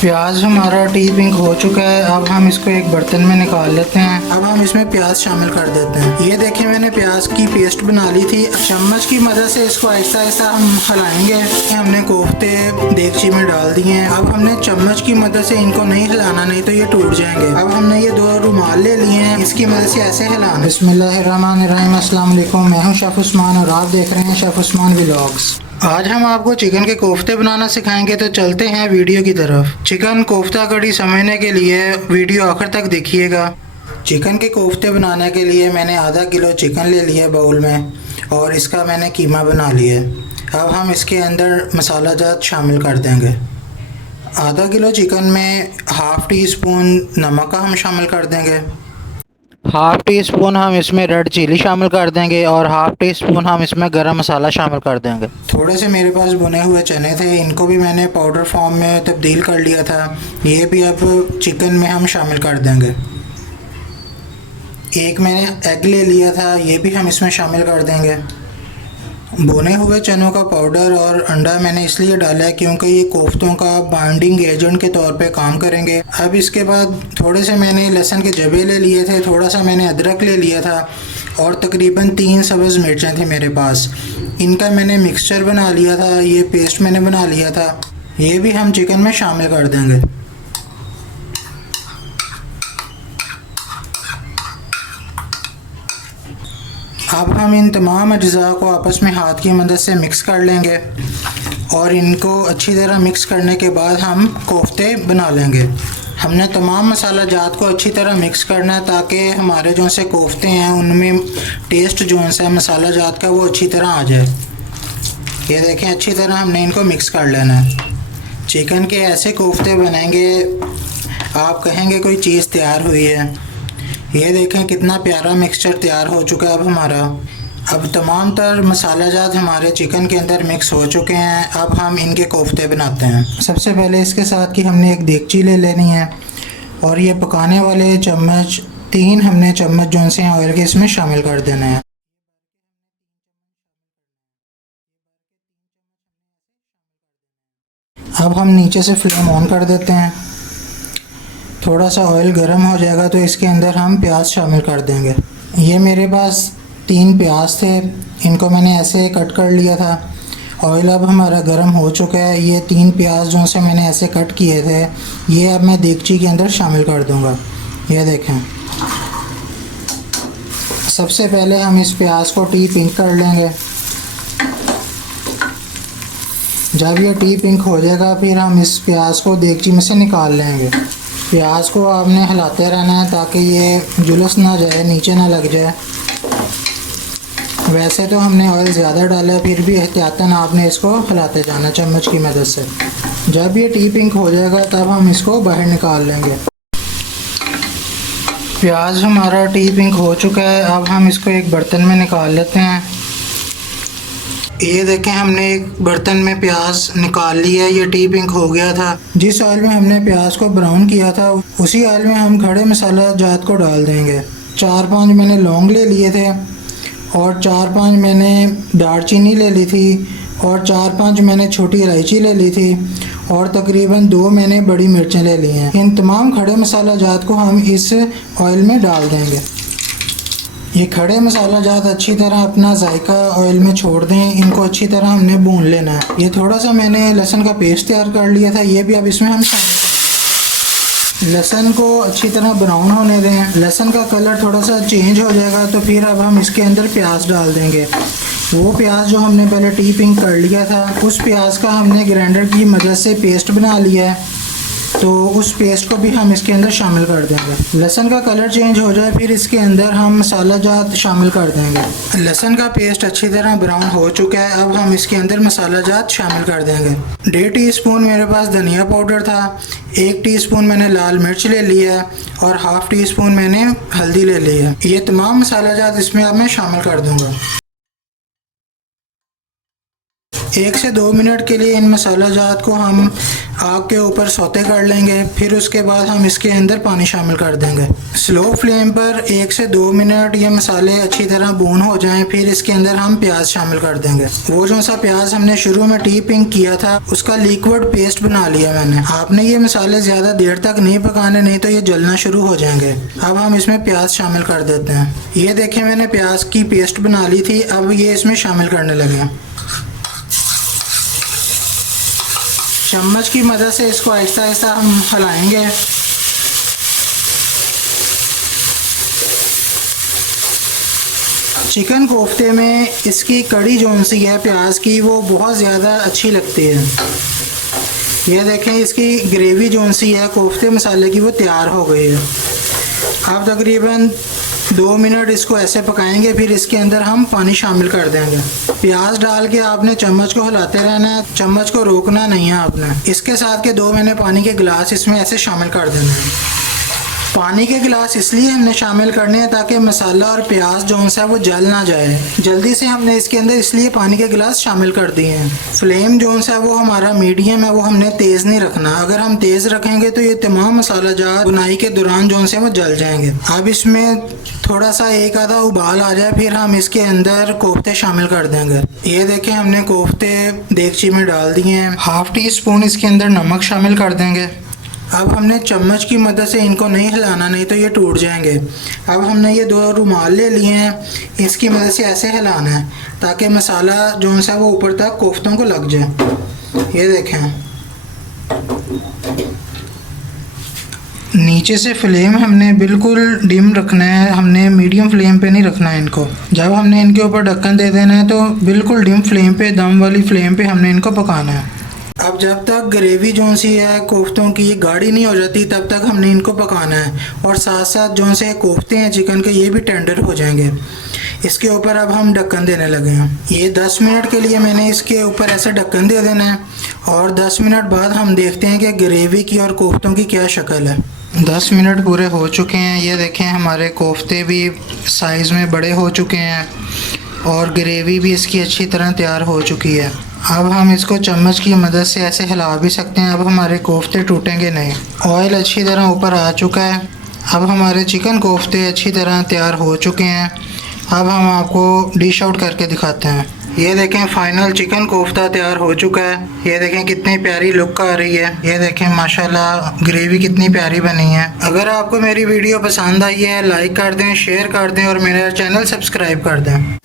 प्याज हमारा T pink हो चुका है। अब हम इसको एक बर्तन में निकाल लेते हैं। अब हम इसमें प्याज शामिल कर देते हैं। ये देखिए मैंने प्याज की पेस्ट बना ली थी। चम्मच की मदद से इसको आहिस्ता आहिस्ता हम हिलाएंगे। हमने कोफ्ते देगची में डाल दिए हैं। अब हमने चम्मच की मदद से इनको नहीं हिलाना, नहीं तो ये टूट जाएंगे। अब हमने ये 2 रुमाल ले लिए हैं, इसकी मदद से ऐसे हिलाना। बिस्मिल्लाहिर्रहमानिर्रहीम, अस्सलाम वालेकुम। मैं हूँ शेफ उस्मान और आप देख रहे हैं शेफ उस्मान व्लॉग्स। आज हम आपको चिकन के कोफ्ते बनाना सिखाएंगे, तो चलते हैं वीडियो की तरफ। चिकन कोफ्ता कड़ी समझने के लिए वीडियो आखिर तक देखिएगा। चिकन के कोफ्ते बनाने के लिए मैंने आधा किलो चिकन ले लिया बाउल में और इसका मैंने कीमा बना लिया। अब हम इसके अंदर मसाला जात शामिल कर देंगे। आधा किलो चिकन में हाफ़ टी स्पून नमक का हम शामिल कर देंगे। हाफ़ टी स्पून हम इसमें रेड चिली शामिल कर देंगे और हाफ़ टी स्पून हम इसमें गरम मसाला शामिल कर देंगे। थोड़े से मेरे पास भुने हुए चने थे, इनको भी मैंने पाउडर फॉर्म में तब्दील कर लिया था। ये भी अब चिकन में हम शामिल कर देंगे। एक मैंने एग ले लिया था, ये भी हम इसमें शामिल कर देंगे। भुने हुए चनों का पाउडर और अंडा मैंने इसलिए डाला है क्योंकि ये कोफ्तों का बाइंडिंग एजेंट के तौर पे काम करेंगे। अब इसके बाद थोड़े से मैंने लहसुन के जबे ले लिए थे, थोड़ा सा मैंने अदरक ले लिया था और तकरीबन 3 सब्ज़ मिर्चें थी मेरे पास। इनका मैंने मिक्सचर बना लिया था, ये पेस्ट मैंने बना लिया था। ये भी हम चिकन में शामिल कर देंगे। अब हम इन तमाम अज्जा को आपस में हाथ की मदद से मिक्स कर लेंगे और इनको अच्छी तरह मिक्स करने के बाद हम कोफ्ते बना लेंगे। हमने तमाम मसाला जात को अच्छी तरह मिक्स करना है ताकि हमारे जो से कोफ्ते हैं उनमें टेस्ट जो है मसाला जात का वो अच्छी तरह आ जाए। ये देखें, अच्छी तरह हमने इनको मिक्स कर लेना है। चिकन के ऐसे कोफ्ते बनेंगे आप कहेंगे कोई चीज़ तैयार हुई है। ये देखें कितना प्यारा मिक्सचर तैयार हो चुका है अब हमारा। अब तमाम तर मसाला जात हमारे चिकन के अंदर मिक्स हो चुके हैं। अब हम इनके कोफ्ते बनाते हैं। सबसे पहले इसके साथ कि हमने एक देगची ले लेनी है और ये पकाने वाले चम्मच 3 हमने चम्मच जो से ऑयल के इसमें शामिल कर देना है। अब हम नीचे से फ्लेम ऑन कर देते हैं। थोड़ा सा ऑयल गर्म हो जाएगा तो इसके अंदर हम प्याज शामिल कर देंगे। ये मेरे पास 3 प्याज थे, इनको मैंने ऐसे कट कर लिया था। ऑयल अब हमारा गर्म हो चुका है। ये 3 प्याज जो से मैंने ऐसे कट किए थे, ये अब मैं देगची के अंदर शामिल कर दूंगा। ये देखें, सबसे पहले हम इस प्याज को टी पिंक कर लेंगे। जब ये टी पिंक हो जाएगा फिर हम इस प्याज को देगची में से निकाल लेंगे। प्याज को आपने हिलाते रहना है ताकि ये जुलस ना जाए, नीचे ना लग जाए। वैसे तो हमने ऑयल ज़्यादा डाला है, फिर भी एहतियातन आपने इसको हिलाते जाना चम्मच की मदद से। जब ये टी पिंक हो जाएगा तब हम इसको बाहर निकाल लेंगे। प्याज हमारा टी पिंक हो चुका है। अब हम इसको एक बर्तन में निकाल लेते हैं। ये देखें, हमने एक बर्तन में प्याज निकाल लिया है। ये टी पिंक हो गया था। जिस ऑयल में हमने प्याज को ब्राउन किया था उसी ऑयल में हम खड़े मसाला जात को डाल देंगे। 4-5 मैंने लौंग ले लिए थे और 4-5 मैंने दालचीनी ले ली थी और 4-5 मैंने छोटी इलायची ले ली थी और तकरीबन 2 मैंने बड़ी मिर्चें ले ली हैं। इन तमाम खड़े मसाला जात को हम इस ऑयल में डाल देंगे। ये खड़े मसाला जात अच्छी तरह अपना जायका ऑयल में छोड़ दें। इनको अच्छी तरह हमने भून लेना है। ये थोड़ा सा मैंने लहसुन का पेस्ट तैयार कर लिया था, ये भी अब इसमें हम लहसुन को अच्छी तरह ब्राउन होने दें। लहसुन का कलर थोड़ा सा चेंज हो जाएगा तो फिर अब हम इसके अंदर प्याज डाल देंगे। वो प्याज जो हमने पहले टी पिंक कर लिया था उस प्याज का हमने ग्राइंडर की मदद से पेस्ट बना लिया है, तो उस पेस्ट को भी हम इसके अंदर शामिल कर देंगे। लहसुन का कलर चेंज हो जाए फिर इसके अंदर हम मसाला जात शामिल कर देंगे। लहसुन का पेस्ट अच्छी तरह ब्राउन हो चुका है। अब हम इसके अंदर मसाला जात शामिल कर देंगे। 1.5 टीस्पून मेरे पास धनिया पाउडर था, 1 टीस्पून मैंने लाल मिर्च ले लिया और हाफ़ टी स्पून मैंने हल्दी ले ली है। ये तमाम मसाला जात इसमें अब मैं शामिल कर दूँगा। 1 से 2 मिनट के लिए इन मसाला जात को हम आग के ऊपर सौते कर लेंगे। फिर उसके बाद हम इसके अंदर पानी शामिल कर देंगे। स्लो फ्लेम पर 1 से 2 मिनट ये मसाले अच्छी तरह भून हो जाएं, फिर इसके अंदर हम प्याज शामिल कर देंगे। वो जो सा प्याज हमने शुरू में टी पिंक किया था उसका लिक्विड पेस्ट बना लिया मैंने। आपने ये मसाले ज़्यादा देर तक नहीं पकाने, नहीं तो ये जलना शुरू हो जाएंगे। अब हम इसमें प्याज शामिल कर देते हैं। ये देखें मैंने प्याज की पेस्ट बना ली थी, अब ये इसमें शामिल करने लगे। चम्मच की मदद से इसको आहिस्ता आहिस्ता हम हिलाएंगे। चिकन कोफ्ते में इसकी कड़ी जोन सी है प्याज की, वो बहुत ज़्यादा अच्छी लगती है। ये देखें इसकी ग्रेवी जोन सी है कोफ्ते मसाले की, वो तैयार हो गई है। अब तकरीबन 2 मिनट इसको ऐसे पकाएंगे, फिर इसके अंदर हम पानी शामिल कर देंगे। प्याज डाल के आपने चम्मच को हिलाते रहना है, चम्मच को रोकना नहीं है आपने। इसके साथ के 2 मैंने पानी के गिलास इसमें ऐसे शामिल कर देना है। पानी के गिलास इसलिए हमने शामिल करने हैं ताकि मसाला और प्याज जो है वो जल ना जाए। जल्दी से हमने इसके अंदर इसलिए पानी के गिलास शामिल कर दिए हैं। फ्लेम जो है वो हमारा मीडियम है, वो हमने तेज़ नहीं रखना। अगर हम तेज़ रखेंगे तो ये तमाम मसाला जात बुनाई के दौरान जो है वो जल जाएंगे। अब इसमें थोड़ा सा एक आधा उबाल आ जाए, फिर हम इसके अंदर कोफ्ते शामिल कर देंगे। ये देखें हमने कोफ्ते देगची में डाल दिए हैं। ½ टी स्पून इसके अंदर नमक शामिल कर देंगे। अब हमने चम्मच की मदद से इनको नहीं हिलाना, नहीं तो ये टूट जाएंगे। अब हमने ये 2 रुमाल ले लिए हैं, इसकी मदद से ऐसे हिलाना है ताकि मसाला जो है वो ऊपर तक कोफ्तों को लग जाए। ये देखें नीचे से फ्लेम हमने बिल्कुल डिम रखना है, हमने मीडियम फ्लेम पे नहीं रखना है इनको। जब हमने इनके ऊपर ढक्कन दे देना है तो बिल्कुल डिम फ्लेम पे, दम वाली फ्लेम पे हमने इनको पकाना है। अब जब तक ग्रेवी जो सी है कोफ्तों की गाढ़ी नहीं हो जाती तब तक हमने इनको पकाना है, और साथ साथ जो से कोफ्ते हैं चिकन के ये भी टेंडर हो जाएंगे। इसके ऊपर अब हम ढक्कन देने लगे हैं। ये 10 मिनट के लिए मैंने इसके ऊपर ऐसे ढक्कन दे देना है, और 10 मिनट बाद हम देखते हैं कि ग्रेवी की और कोफ्तों की क्या शक्ल है। 10 मिनट पूरे हो चुके हैं। ये देखें हमारे कोफ्ते भी साइज़ में बड़े हो चुके हैं और ग्रेवी भी इसकी अच्छी तरह तैयार हो चुकी है। अब हम इसको चम्मच की मदद से ऐसे हिला भी सकते हैं। अब हमारे कोफ्ते टूटेंगे नहीं। ऑयल अच्छी तरह ऊपर आ चुका है। अब हमारे चिकन कोफ्ते अच्छी तरह तैयार हो चुके हैं। अब हम आपको डिश आउट करके दिखाते हैं। ये देखें फाइनल चिकन कोफ्ता तैयार हो चुका है। ये देखें कितनी प्यारी लुक आ रही है। ये देखें माशाल्लाह ग्रेवी कितनी प्यारी बनी है। अगर आपको मेरी वीडियो पसंद आई है लाइक कर दें, शेयर कर दें और मेरा चैनल सब्सक्राइब कर दें।